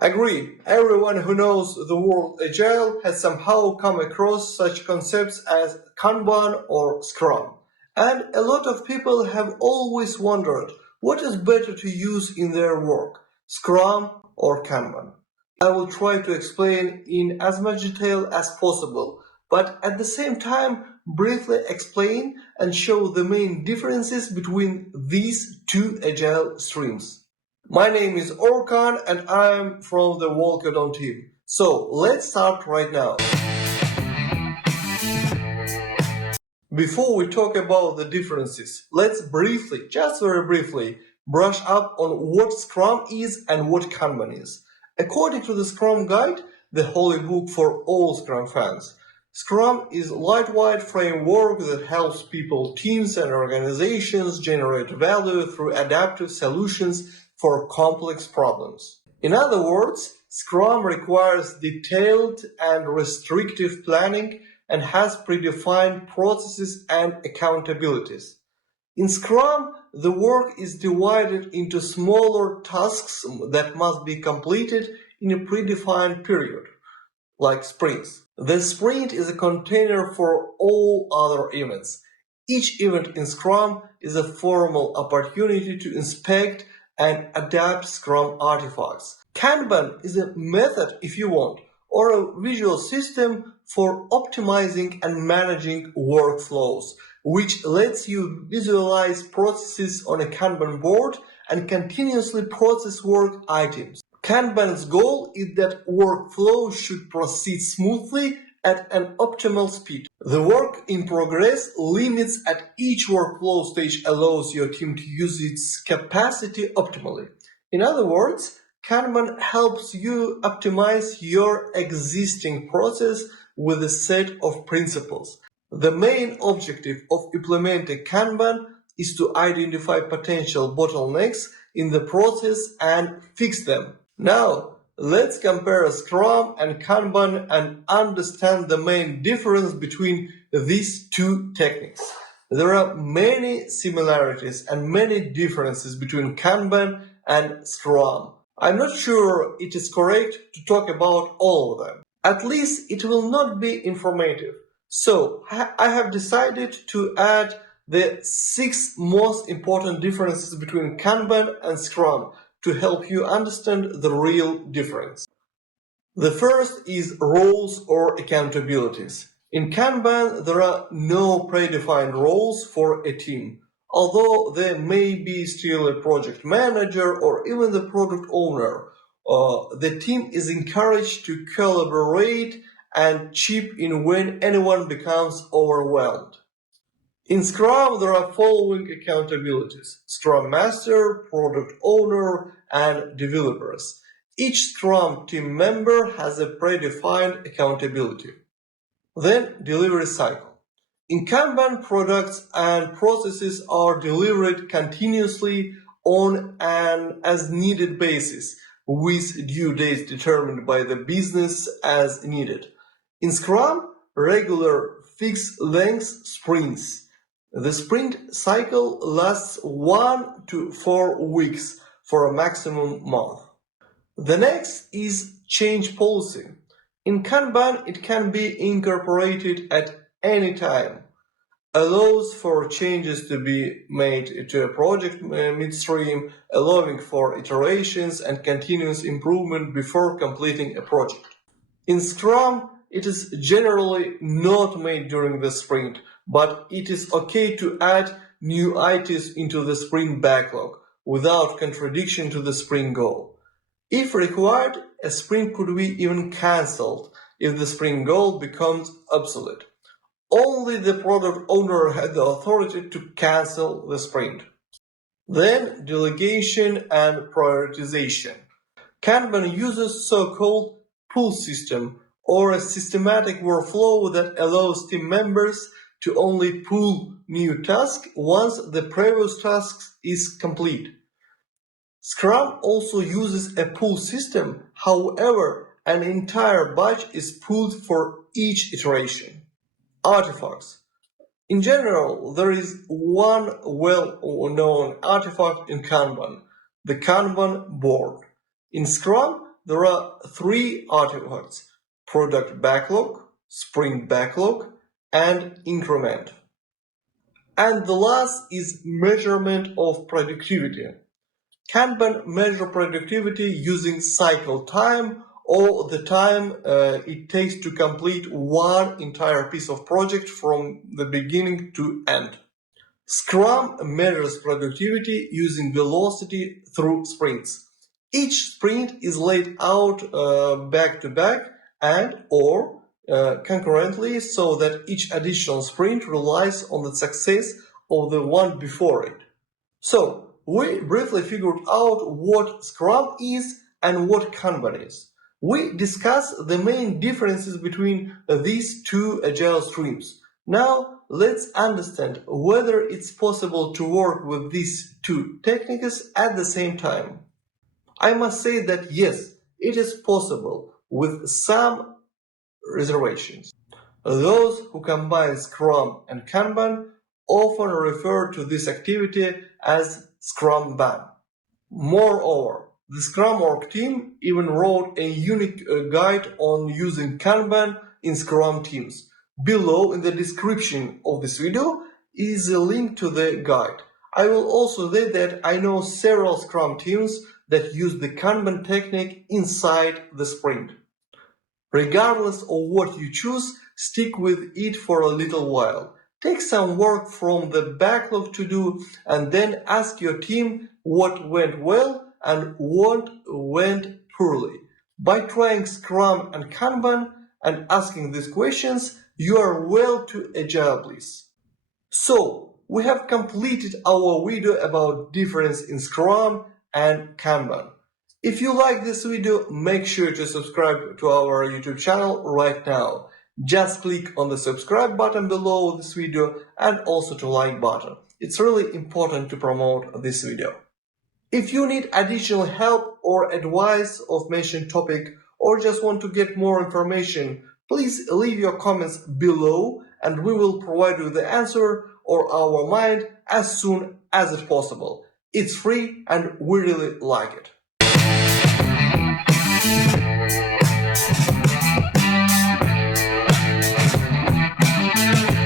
Agreed. Everyone who knows the word agile has somehow come across such concepts as Kanban or Scrum. And a lot of people have always wondered what is better to use in their work, Scrum or Kanban. I will try to explain in as much detail as possible, but at the same time briefly explain and show the main differences between these two agile streams. My name is Orkan and I'm from the Walkadon team. So let's start right now. Before we talk about the differences, let's briefly, just very briefly, brush up on what Scrum is and what Kanban is. According to the Scrum Guide, the holy book for all Scrum fans, Scrum is a lightweight framework that helps people, teams and organizations generate value through adaptive solutions for complex problems. In other words, Scrum requires detailed and restrictive planning and has predefined processes and accountabilities. In Scrum, the work is divided into smaller tasks that must be completed in a predefined period, like sprints. The sprint is a container for all other events. Each event in Scrum is a formal opportunity to inspect and adapt Scrum artifacts. Kanban is a method, if you want, or a visual system for optimizing and managing workflows, which lets you visualize processes on a Kanban board and continuously process work items. Kanban's goal is that workflow should proceed smoothly at an optimal speed. The work in progress limits at each workflow stage allows your team to use its capacity optimally. In other words, Kanban helps you optimize your existing process with a set of principles. The main objective of implementing Kanban is to identify potential bottlenecks in the process and fix them. Now, let's compare Scrum and Kanban and understand the main difference between these two techniques. There are many similarities and many differences between Kanban and Scrum. I'm not sure it is correct to talk about all of them. At least it will not be informative. So I have decided to add the 6 most important differences between Kanban and Scrum to help you understand the real difference. The first is roles or accountabilities. In Kanban, there are no predefined roles for a team, although there may be still a project manager or even the product owner. The team is encouraged to collaborate and chip in when anyone becomes overwhelmed. In Scrum, there are following accountabilities: Scrum Master, Product Owner, and developers. Each Scrum team member has a predefined accountability. Then, delivery cycle. In Kanban, products and processes are delivered continuously on an as-needed basis, with due dates determined by the business as needed. In Scrum, regular fixed-length sprints. The sprint cycle lasts 1 to 4 weeks for a maximum month. The next is change policy. In Kanban, it can be incorporated at any time. Allows for changes to be made to a project midstream, allowing for iterations and continuous improvement before completing a project. In Scrum, it is generally not made during the sprint, but it is okay to add new items into the sprint backlog without contradiction to the sprint goal. If required, a sprint could be even cancelled if the sprint goal becomes obsolete. Only the product owner had the authority to cancel the sprint. Then, delegation and prioritization. Kanban uses so-called pull system, or a systematic workflow that allows team members to only pull new tasks once the previous task is complete. Scrum also uses a pull system, however, an entire batch is pulled for each iteration. Artifacts. In general, there is one well-known artifact in Kanban, the Kanban board. In Scrum, there are three artifacts: product backlog, sprint backlog, and increment. And the last is measurement of productivity. Kanban measure productivity using cycle time, or the time it takes to complete one entire piece of project from the beginning to end. Scrum measures productivity using velocity through sprints. Each sprint is laid out back to back and or concurrently, so that each additional sprint relies on the success of the one before it. So, we briefly figured out what Scrum is and what Kanban is. We discussed the main differences between these two agile streams. Now, let's understand whether it's possible to work with these two techniques at the same time. I must say that yes, it is possible with some reservations. Those who combine Scrum and Kanban often refer to this activity as Scrumban. Moreover, the Scrum org team even wrote a unique guide on using Kanban in Scrum teams. Below in the description of this video is a link to the guide. I will also say that I know several Scrum teams that use the Kanban technique inside the sprint. Regardless of what you choose, stick with it for a little while. Take some work from the backlog to do and then ask your team what went well and what went poorly. By trying Scrum and Kanban and asking these questions, you are well to agile bliss. So, we have completed our video about difference in Scrum and Kanban. If you like this video, make sure to subscribe to our YouTube channel right now. Just click on the subscribe button below this video and also to like button. It's really important to promote this video. If you need additional help or advice of mentioned topic or just want to get more information, please leave your comments below and we will provide you the answer or our mind as soon as it's possible. It's free and we really like it.